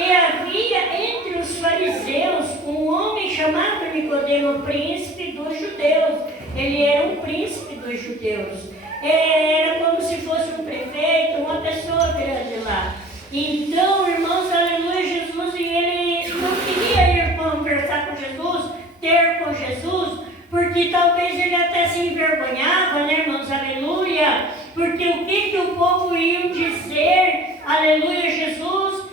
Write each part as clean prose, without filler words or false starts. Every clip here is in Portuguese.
E havia entre os fariseus um homem chamado Nicodemo, príncipe dos judeus. Ele era um príncipe dos judeus. Era como se fosse um prefeito, uma pessoa grande lá. Então, irmãos, aleluia, Jesus, e ele não queria ir conversar com Jesus, ter com Jesus, porque talvez ele até se envergonhava, né, irmãos, aleluia, porque o que o povo ia dizer, aleluia, Jesus,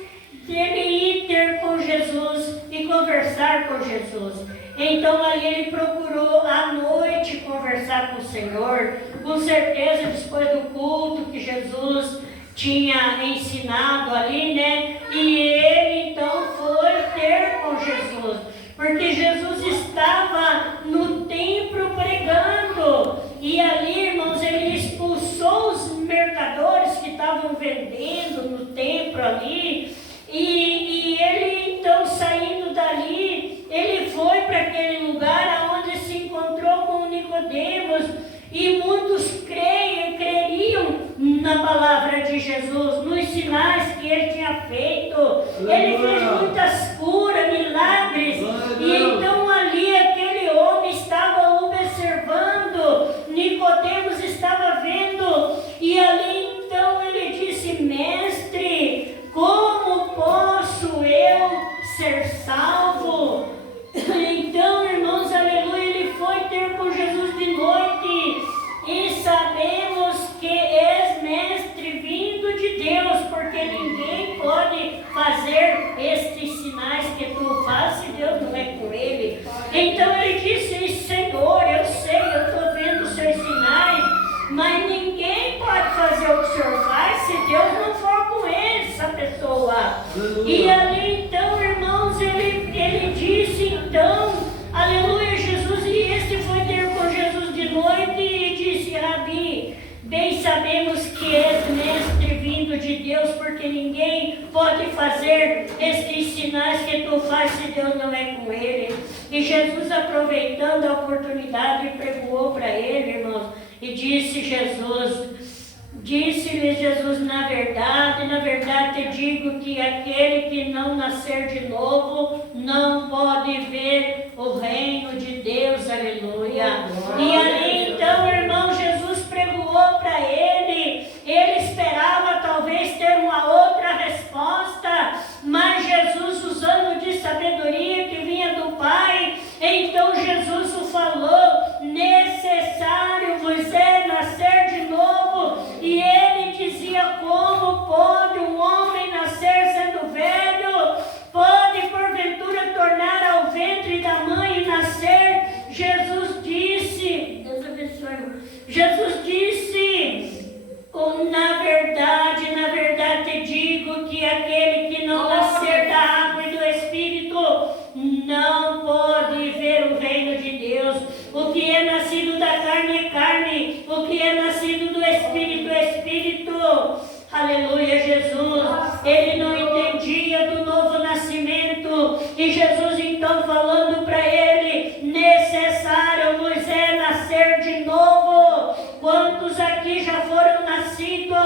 dele ir ter com Jesus e conversar com Jesus. Então ali ele procurou à noite conversar com o Senhor, com certeza depois do culto que Jesus tinha ensinado ali, né? E ele então foi ter com Jesus, porque Jesus estava no templo pregando, e ali, irmãos, ele expulsou os mercadores que estavam vendendo no templo ali, e ele então, saindo dali, ele foi para aquele lugar onde se encontrou com Nicodemos, e muitos creriam na palavra de Jesus, nos sinais que ele tinha feito. Ele fez muitas curas, milagres, e então ali aquele homem estava observando, Nicodemos estava vendo, e ali então ele disse: mestre, como posso eu ser salvo? Então, irmãos, aleluia, ele foi ter com Jesus de noite, e sabemos que és mestre vindo de Deus, porque ninguém pode fazer estes sinais que tu fazes se Deus não é com ele. Então ele disse: Senhor, eu sei, eu estou vendo os seus sinais, mas ninguém pode fazer o que o Senhor faz se Deus não for com ele, essa pessoa. E ali então, irmãos, ele disse então, aleluia, Jesus, e este foi ter com Jesus de noite e disse: Rabi, bem sabemos que és mestre vindo de Deus, porque ninguém pode fazer estes sinais que tu fazes se Deus não é com ele. E Jesus, aproveitando a oportunidade, pregou para ele, irmãos, e disse-lhe Jesus: na verdade te digo que aquele que não nascer de novo não pode ver o reino de Deus, aleluia. E ali então, irmão, Jesus pregou para ele esperava talvez ter uma outra resposta, mas Jesus, usando de sabedoria que vinha do Pai, então Jesus o falou: necessário vos é nascer de novo. E ele dizia: como pode um homem nascer sendo velho? Pode porventura tornar ao ventre da mãe e nascer? Jesus disse, Deus abençoe, irmão. Jesus disse: na verdade te digo que aquele que não nascer da água e do Espírito não pode ver o reino de Deus. O que é nascido da carne é carne, o que é nascido do Espírito é Espírito. Aleluia, Jesus. Ele não entendia do novo nascimento, e Jesus então falando para ele: necessário vos é nascer de novo. Quantos aqui já foram nascidos?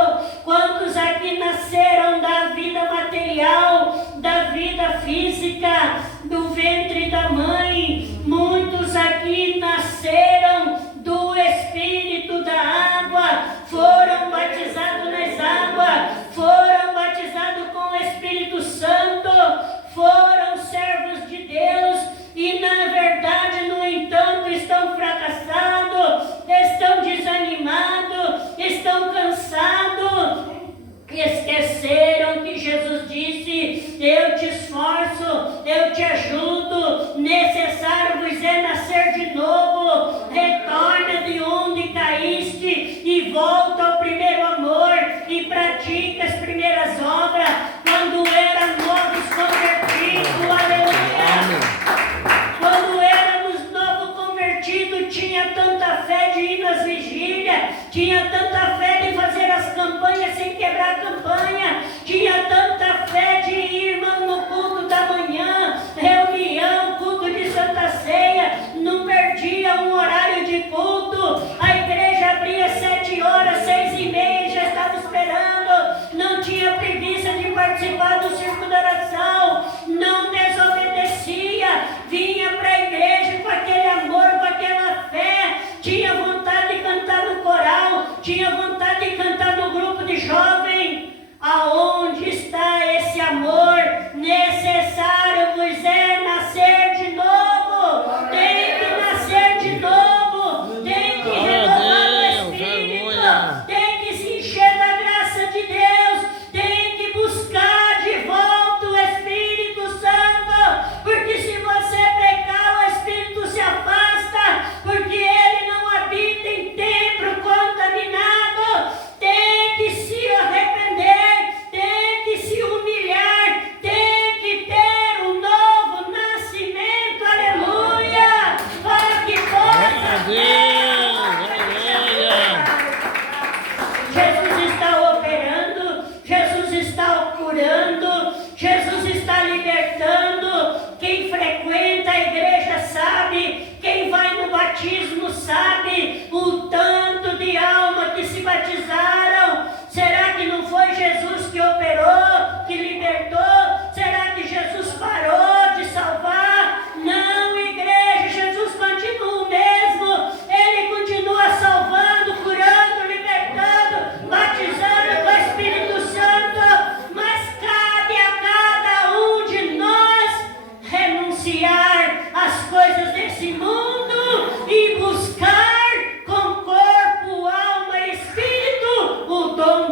Quantos aqui nasceram da vida material, da vida física, do ventre da mãe? Muitos aqui nasceram do Espírito, da água, foram batizados nas águas, foram batizados com o Espírito Santo, foram servos de Deus, e na verdade, no entanto, estão fracassados, estão desanimados, estão cansados. Esqueceram que Jesus disse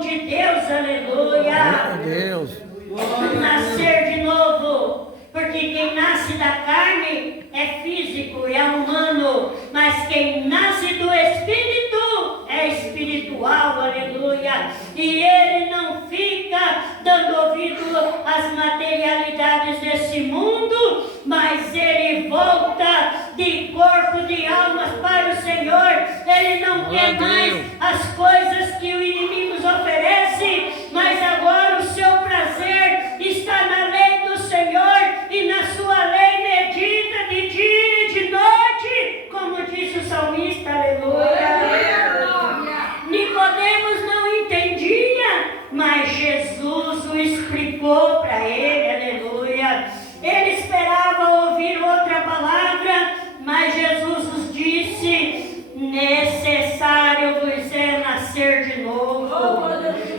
de Deus, aleluia. Glória a Deus. Nascer de novo, porque quem nasce da carne é físico, é humano, mas quem nasce do Espírito é espiritual, aleluia. E ele não fica dando ouvido às materialidades desse mundo, mas ele volta de corpo, de almas para o Senhor. Ele não quer mais as coisas que o inimigo nos oferece, mas agora o seu prazer está na lei do Senhor, e na sua lei medita de dia e de noite, como disse o salmista, aleluia. Nicodemos não entendia, mas Jesus o explicou para ele, aleluia. Ele esperava ouvir outra palavra, mas Jesus nos disse: necessário vos é nascer de novo.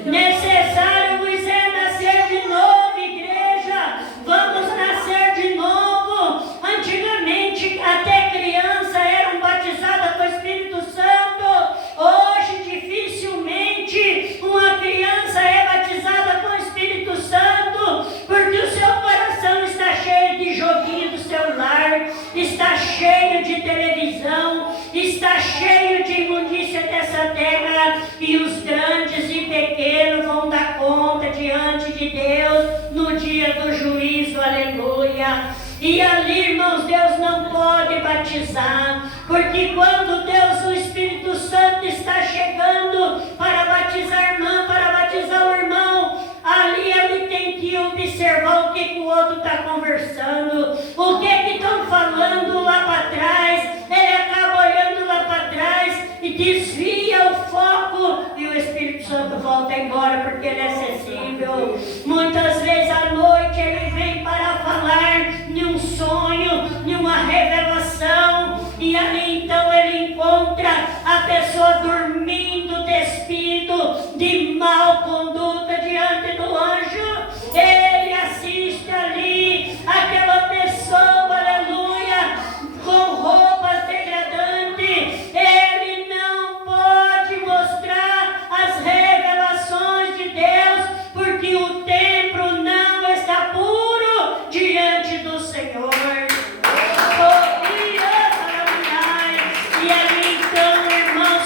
Necessário vos é nascer de novo, igreja. Vamos nascer de novo. Antigamente, até criança eram batizadas com o Espírito Santo. Hoje, dificilmente uma criança é batizada com o Espírito Santo, porque o seu coração está cheio de joguinho do celular, está cheio de televisão, está cheio de imundícia dessa terra, e os grandes e pequenos vão dar conta diante de Deus no dia do juízo, aleluia. E ali, irmãos, Deus não pode batizar, porque quando Deus, o Espírito Santo, está chegando para batizar a irmã, para batizar o irmão, ali ele tem que observar o que o outro está conversando, o que estão falando lá para trás. Ele acaba olhando lá para trás e desvia o foco, e o Espírito Santo volta embora, porque ele é acessível. Muitas vezes à noite ele vem para falar de um sonho, de uma revelação, e ali então ele encontra a pessoa dormindo, despido, de mal conduta diante do anjo. Ele assiste ali aquela pessoa, aleluia, com roupas degradantes. Ele não pode mostrar as revelações de Deus, porque o templo não está puro diante do Senhor. E ali então, irmãos,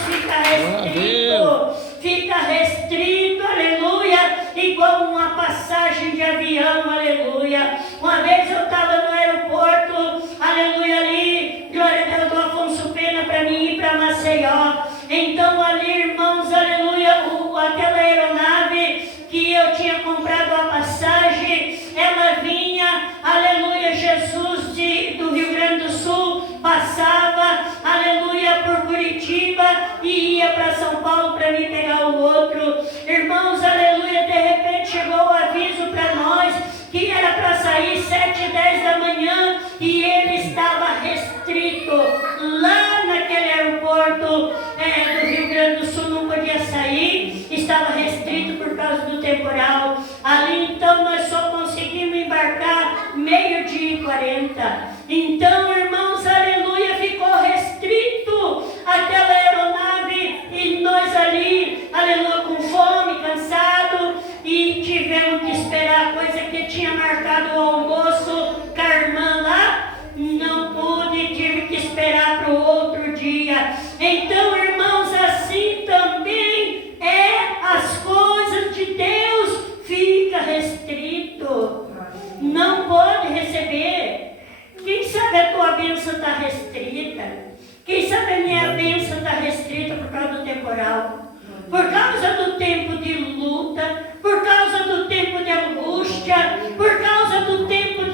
fica restrito, aleluia, igual uma passagem de avião, aleluia. Uma vez eu estava no aeroporto, aleluia, ali, glória a Deus, do Afonso Pena, para mim ir para Maceió. Então ali, irmãos, aleluia, aquela aeronave que eu tinha comprado a passagem, ela vinha, aleluia, Jesus do Rio Grande do Sul passava, aleluia, por Curitiba e ia para São Paulo para me pegar o outro. Irmãos, aleluia, de repente chegou o aviso para nós que era para sair 7h10 da manhã, e ele estava restrito lá naquele aeroporto do Rio Grande do Sul, não podia sair, estava restrito por causa do temporal. Ali então nós só conseguimos embarcar 12h40. Então, irmãos, aleluia, ficou restrito aquela aeronave, e nós ali, aleluia, com fome, cansado, e tivemos que esperar, coisa que tinha marcado o almoço com a irmã lá, não pude, tive que esperar para o outro dia. Então, irmãos, assim também é as coisas de Deus, fica restrito, não pode receber. Quem sabe a tua bênção está restrita? Quem sabe a minha bênção está restrita por causa do temporal? Por causa do tempo de luta, por causa do tempo de angústia, por causa do tempo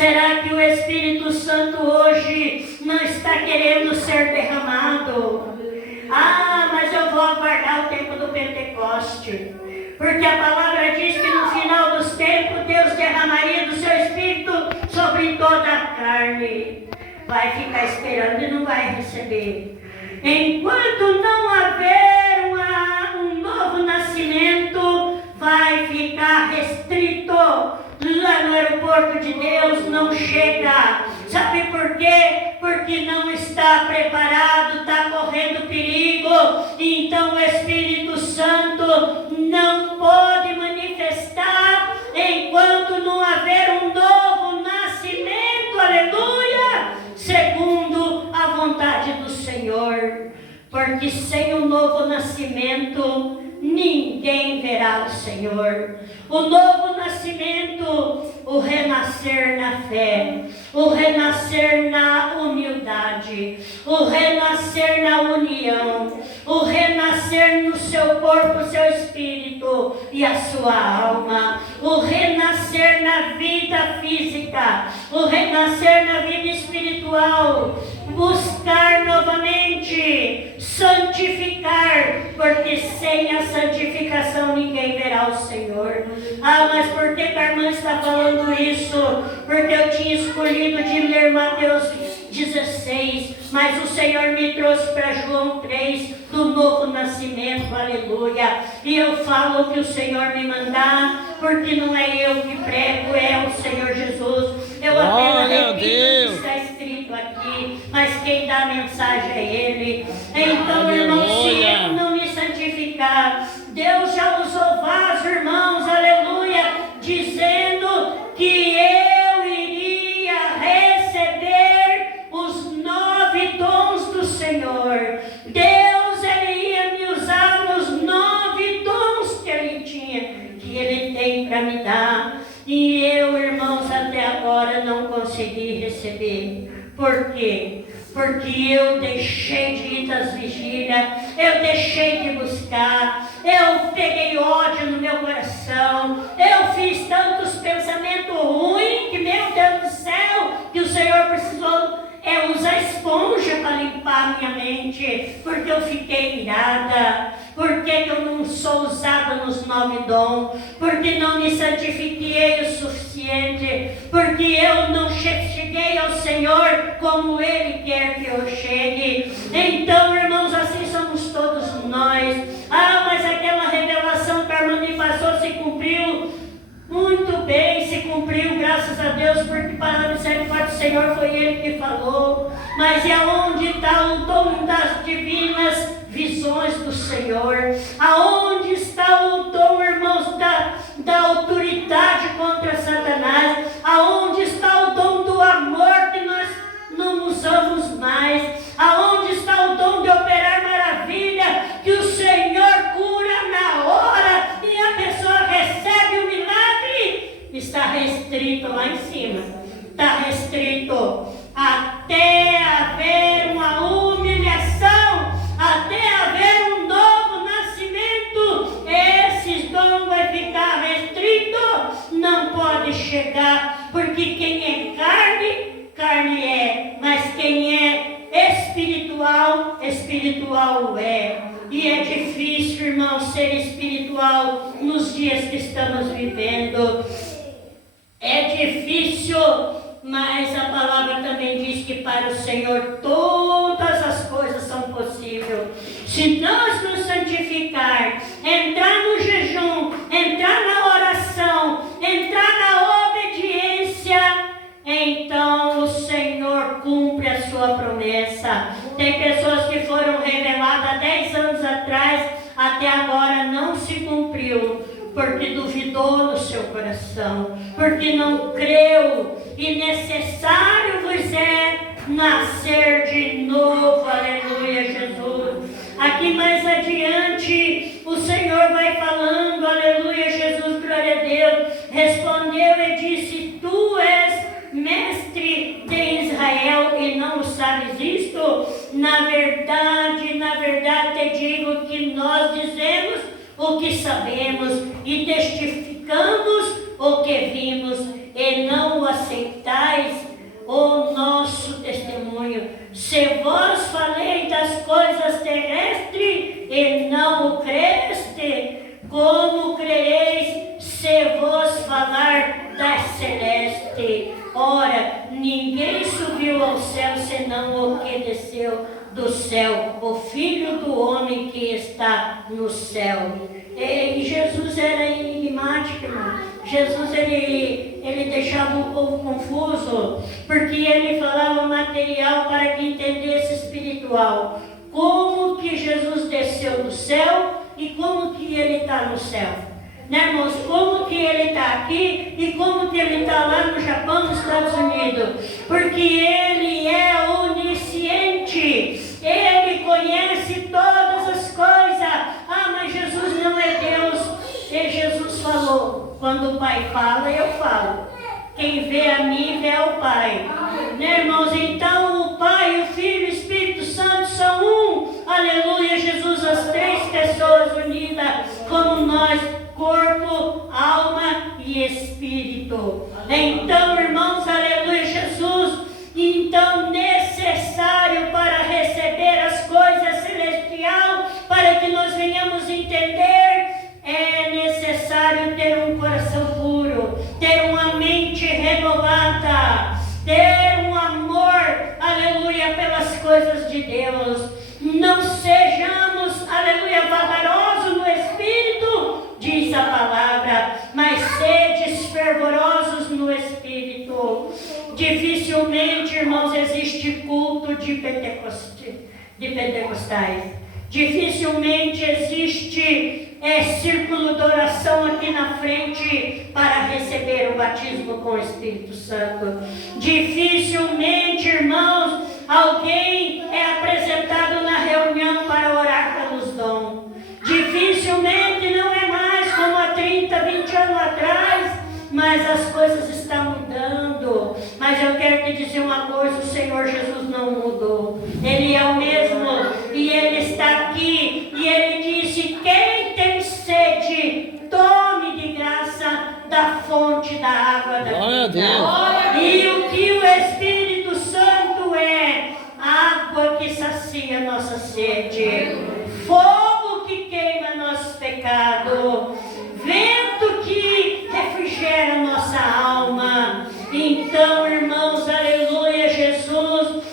Será que o Espírito Santo hoje não está querendo ser derramado? Ah, mas eu vou aguardar o tempo do Pentecoste. Porque a palavra diz que no final dos tempos Deus derramaria do seu Espírito sobre toda a carne. Vai ficar esperando e não vai receber. Enquanto não haver um novo nascimento, vai ficar restrito. Lá no aeroporto de Deus não chega. Sabe por quê? Porque não está preparado, está correndo perigo. Então o Espírito Santo não pode manifestar enquanto não haver um novo nascimento. Aleluia! Segundo a vontade do Senhor. Porque sem o novo nascimento, ninguém verá o Senhor. O novo nascimento, o renascer na fé, o renascer na humildade, o renascer na união, o renascer no seu corpo, seu espírito e a sua alma, o renascer na vida física, o renascer na vida espiritual, buscar novamente, santificar, porque sem a santificação ninguém verá o Senhor. Ah, mas por que a irmã está falando isso? Porque eu tinha escolhido de ler Mateus 16, mas o Senhor me trouxe para João 3, do novo nascimento, aleluia. E eu falo o que o Senhor me mandar, porque não é eu que prego, é o Senhor Jesus. Eu apenas repito o que está escrito aqui, mas quem dá a mensagem é Ele. Então, irmãos, se eu não me santificar, Deus já usou vasos, irmãos, aleluia, dizendo que eu iria receber os 9 dons do Senhor. Deus, Ele ia me usar nos 9 dons que Ele tinha, que Ele tem para me dar. E eu, irmãos, até agora não consegui receber. Por quê? Porque eu deixei de ir das vigílias, eu deixei de buscar, eu peguei ódio no meu coração, eu fiz tantos pensamentos ruins que, meu Deus do céu, que o Senhor precisou usar esponja para limpar minha mente, porque eu fiquei irada, porque eu não sou usada nos 9 dons, porque não me santifiquei o suficiente, porque eu não cheguei ao Senhor como Ele quer que eu chegue. Então, irmãos, assim somos todos nós. Ah, mas aquela revelação que a irmã me passou se cumpriu. Muito bem, se cumpriu, graças a Deus, porque para a misericórdia do Senhor foi Ele que falou. Mas e aonde está o dom das divinas visões do Senhor? Aonde está o dom, irmãos, da autoridade contra Satanás? Aonde está o dom do amor que nós não usamos mais? Aonde está o dom de operar maravilha que o Senhor cura na hora e a pessoa recebe o milagre? Está restrito lá em cima. Está restrito até haver uma humilhação, até haver um novo nascimento. Esses dons vai ficar restrito, não pode chegar, porque quem é carne, carne é, mas quem é espiritual, espiritual é. E é difícil, irmão, ser espiritual nos dias que estamos vivendo. É difícil, mas a palavra também diz que para o Senhor todas as coisas são possíveis. Se nós nos santificar, entrar no jejum, entrar na oração, entrar na obediência, então o Senhor cumpre a sua promessa. Tem pessoas que foram reveladas há 10 anos atrás, até agora não se cumpriu, porque duvidou no seu coração, porque não creu. E necessário vos é nascer de novo, aleluia, Jesus. Aqui mais adiante, o Senhor vai falando, aleluia, Jesus, glória a Deus. Respondeu e disse: tu és mestre de Israel e não sabes isto? Na verdade te digo que nós dizemos o que sabemos e testificamos o que vimos, e não o aceitais, o nosso testemunho. Se vós falei das coisas terrestres e não o creste, como crereis se vos falar das celestes? Ora, ninguém subiu ao céu senão o que desceu do céu, o Filho do Homem que está no céu. E Jesus era enigmático, irmão. Jesus, ele deixava o povo confuso, porque ele falava material para que entendesse espiritual. Como que Jesus desceu do céu e como que ele está no céu? Né, irmãos? Como que ele está aqui e como que ele está lá no Japão, nos Estados Unidos? Porque ele é onisciente. Ele conhece todas as coisas. Ah, mas Jesus não é Deus. E Jesus falou, quando o Pai fala, eu falo. Quem vê a mim, vê ao Pai. Né, irmãos? Então o Pai, o Filho e o Espírito Santo são um. Aleluia, Jesus, as três pessoas unidas como nós, corpo, alma e espírito. Então, irmãos, aleluia, Jesus, então necessário para receber as coisas celestiais, para que nós venhamos entender, é necessário ter um coração puro, ter uma mente renovada, ter um amor, aleluia, pelas coisas de Deus. Não sejamos, aleluia, vagarosos no espírito, diz a palavra, mas sedes fervorosos no espírito. Dificilmente, irmãos, existe culto de pentecostais. Dificilmente existe círculo de oração aqui na frente para receber o batismo com o Espírito Santo. Dificilmente, irmãos, alguém é apresentado na reunião para orar pelos dons. Dificilmente, não é mais como há 30, 20 anos atrás, mas as coisas estão mudando. Mas eu quero te dizer uma coisa, o Senhor Jesus não mudou. Ele é o mesmo e Ele está aqui. E Ele disse, quem tem sede, tome de graça da fonte da água da vida. E o que o Espírito Santo é? Água que sacia nossa sede, fogo que queima nosso pecado, vento que refrigera nossa alma. Então, irmãos, aleluia, Jesus,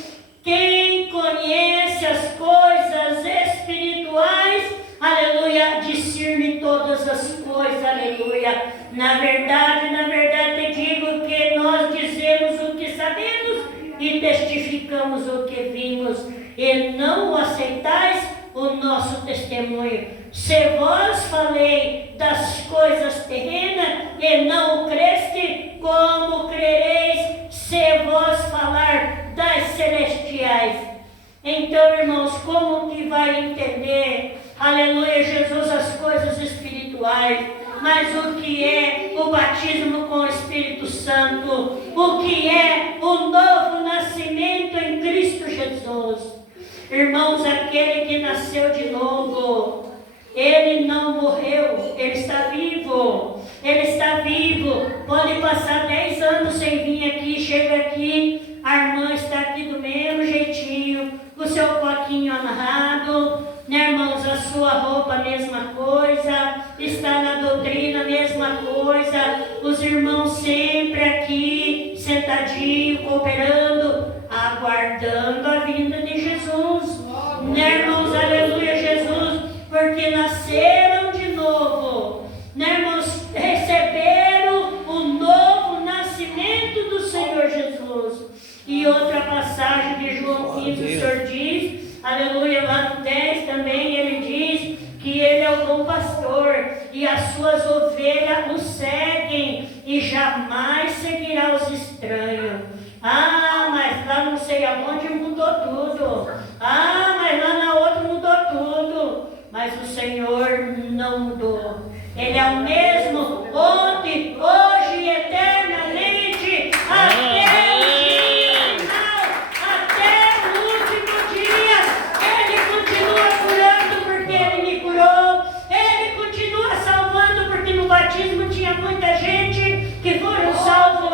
quem conhece as coisas espirituais, aleluia, discerne todas as coisas, aleluia. Na verdade, te digo que nós dizemos o que sabemos e testificamos o que vimos, e não aceitais o nosso testemunho. Se vós falei das coisas terrenas e não o creste, como crereis se vós falar das celestiais? Então, irmãos, como que vai entender, aleluia, Jesus, as coisas espirituais? Mas o que é o batismo com o Espírito Santo? O que é o novo nascimento em Cristo Jesus? Irmãos, aquele que nasceu de novo, ele não morreu, ele está vivo. Ele está vivo. Pode passar 10 anos sem vir aqui, chega aqui, a irmã está aqui do mesmo jeitinho, com o seu coquinho amarrado, né, irmãos? A sua roupa, a mesma coisa, está na doutrina, a mesma coisa, os irmãos sempre aqui, sentadinho, cooperando, aguardando a vinda de Jesus, né, irmãos? Aleluia, Jesus, porque nasceram de novo, né, irmãos? Receberam o novo nascimento do Senhor Jesus. E outra passagem de João 15, o Senhor diz, aleluia, lá no 10 também, ele diz que ele é o bom pastor e as suas ovelhas o seguem e jamais seguirá os estranhos. Ah, mas lá não sei aonde mudou tudo. Ah, mas lá na outra mudou tudo. Mas o Senhor não mudou. Ele é o mesmo ontem, hoje e eternamente, até o dia final, até o último dia. Ele continua curando porque Ele me curou. Ele continua salvando porque no batismo tinha muita gente que foram salvos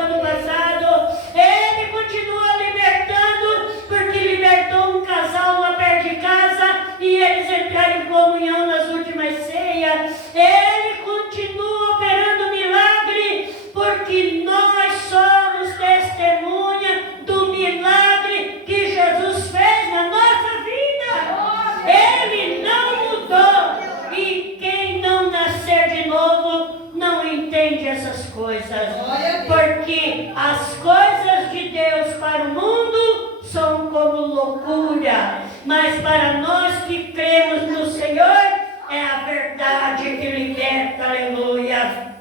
verdade que liberta, aleluia.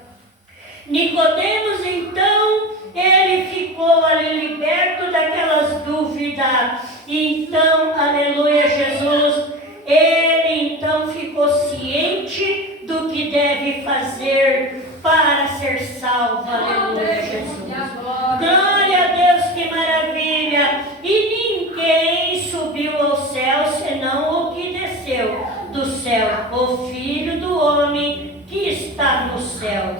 Nicodemos, então, ele ficou ali liberto daquelas dúvidas. Então, aleluia, Jesus, ele então ficou ciente do que deve fazer para ser salvo, aleluia, Jesus. Glória a Deus, que maravilha! E ninguém subiu ao céu senão o que desceu do céu, o Filho do Homem que está no céu.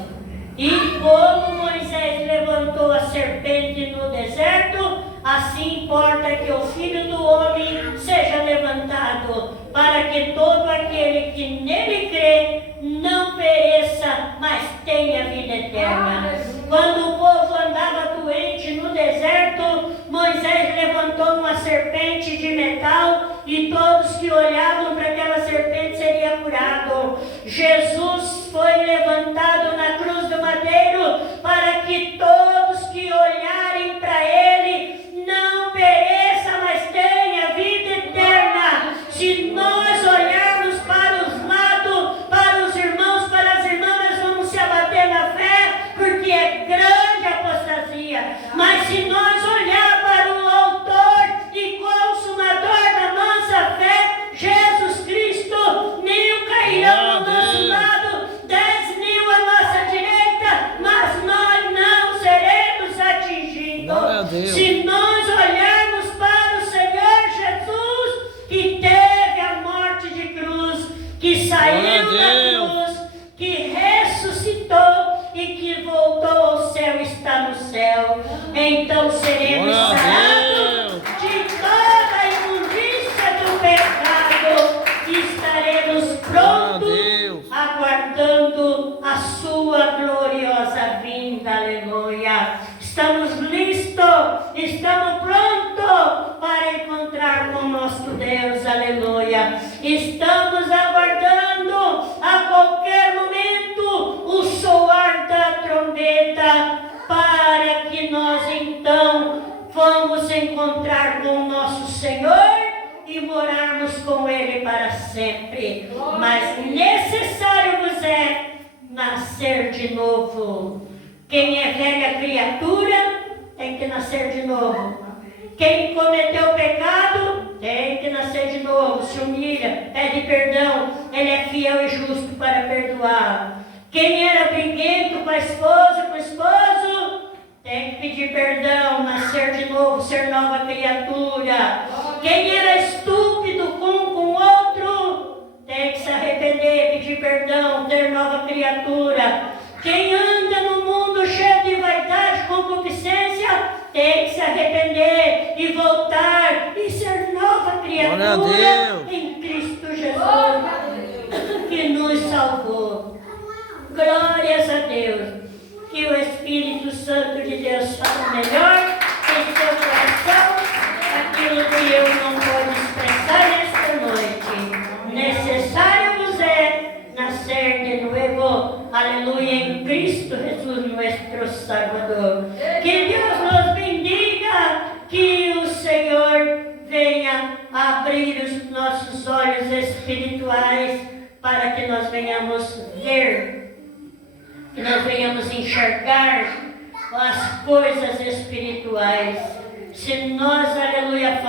E como Moisés levantou a serpente no deserto, assim importa que o Filho do Homem seja levantado, para que todo aquele que nele crê não pereça, mas tenha vida eterna. Quando o povo andava doente no deserto, Moisés levantou uma serpente de metal e todos que olhavam para aquela serpente seriam curados. Jesus foi levantado na cruz do madeiro para que todos que olharem para ele não pereça, mas tenha vida eterna. Se nós olharmos para os lados, para os irmãos, para as irmãs, nós vamos se abater na fé, porque é grande a apostasia. Mas se nós olhar para o autor e consumador da nossa fé, Jesus Cristo, mil cairão ao nosso lado, 10.000 à nossa direita, mas nós não seremos atingidos. Se nós olharmos para o Senhor Jesus, que teve a morte de cruz, que saiu da cruz, que ressuscitou e que voltou ao céu, está no céu, então seremos sarados de toda a imundícia do pecado e estaremos prontos, aguardando a sua gloriosa vinda, aleluia. Estamos listos, estamos prontos para encontrar com o nosso Deus, aleluia. Estamos aguardando a qualquer momento o soar da trombeta, para que nós então vamos encontrar com o nosso Senhor e morarmos com Ele para sempre. Mas necessário vos é nascer de novo. Quem é velha criatura tem que nascer de novo. Quem cometeu pecado tem que nascer de novo. Se humilha, pede perdão, Ele é fiel e justo para perdoar. Quem era briguento com a esposa, com o esposo, tem que pedir perdão, nascer de novo, ser nova criatura. Quem era estúpido com o outro, tem que se arrepender, pedir perdão, ter nova criatura. Quem anda no mundo cheio de vaidade, concupiscência, tem que se arrepender e voltar e ser nova criatura em Cristo Jesus, que nos salvou. Glórias a Deus. Que o Espírito Santo de Deus faça melhor em seu coração aquilo que eu não pude expressar nesta noite. Necessário vos é nascer de novo, aleluia, em Cristo Jesus, nosso Salvador. Que Deus nos bendiga, que o Senhor venha abrir os nossos olhos espirituais para que nós venhamos ver, que nós venhamos enxergar as coisas espirituais. Se nós, aleluia,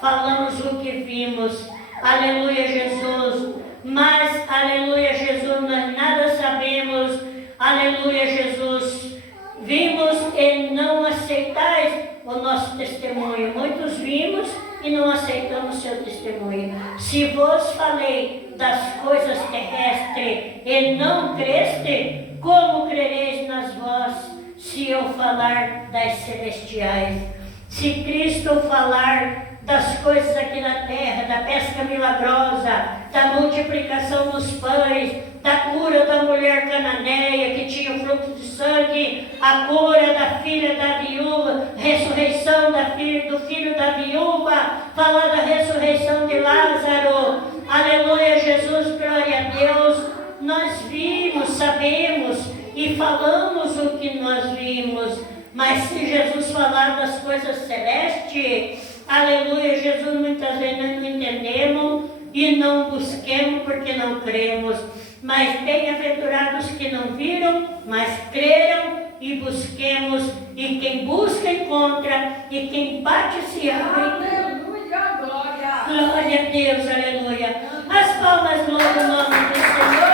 falamos o que vimos, aleluia, Jesus, mas, aleluia, Jesus, nós nada sabemos, aleluia, Jesus, vimos e não aceitais o nosso testemunho. Muitos vimos e não aceitamos seu testemunho. Se vos falei das coisas terrestres e não creste, como crereis nas vós, se eu falar das celestiais? Se Cristo falar das coisas aqui na terra, da pesca milagrosa, da multiplicação dos pães, da cura da mulher cananeia que tinha o fluxo de sangue, a cura da filha da viúva, ressurreição do filho da viúva, falar da ressurreição de Lázaro, aleluia, Jesus, glória a Deus. Nós vimos, sabemos e falamos o que nós vimos, mas se Jesus falar das coisas celestes, aleluia, Jesus, muitas vezes nós não entendemos, e não busquemos porque não cremos. Mas bem-aventurados que não viram, mas creram e busquemos. E quem busca encontra, e quem bate se abre. Aleluia, glória. Glória a Deus, aleluia. As palmas louvam o nome do Senhor.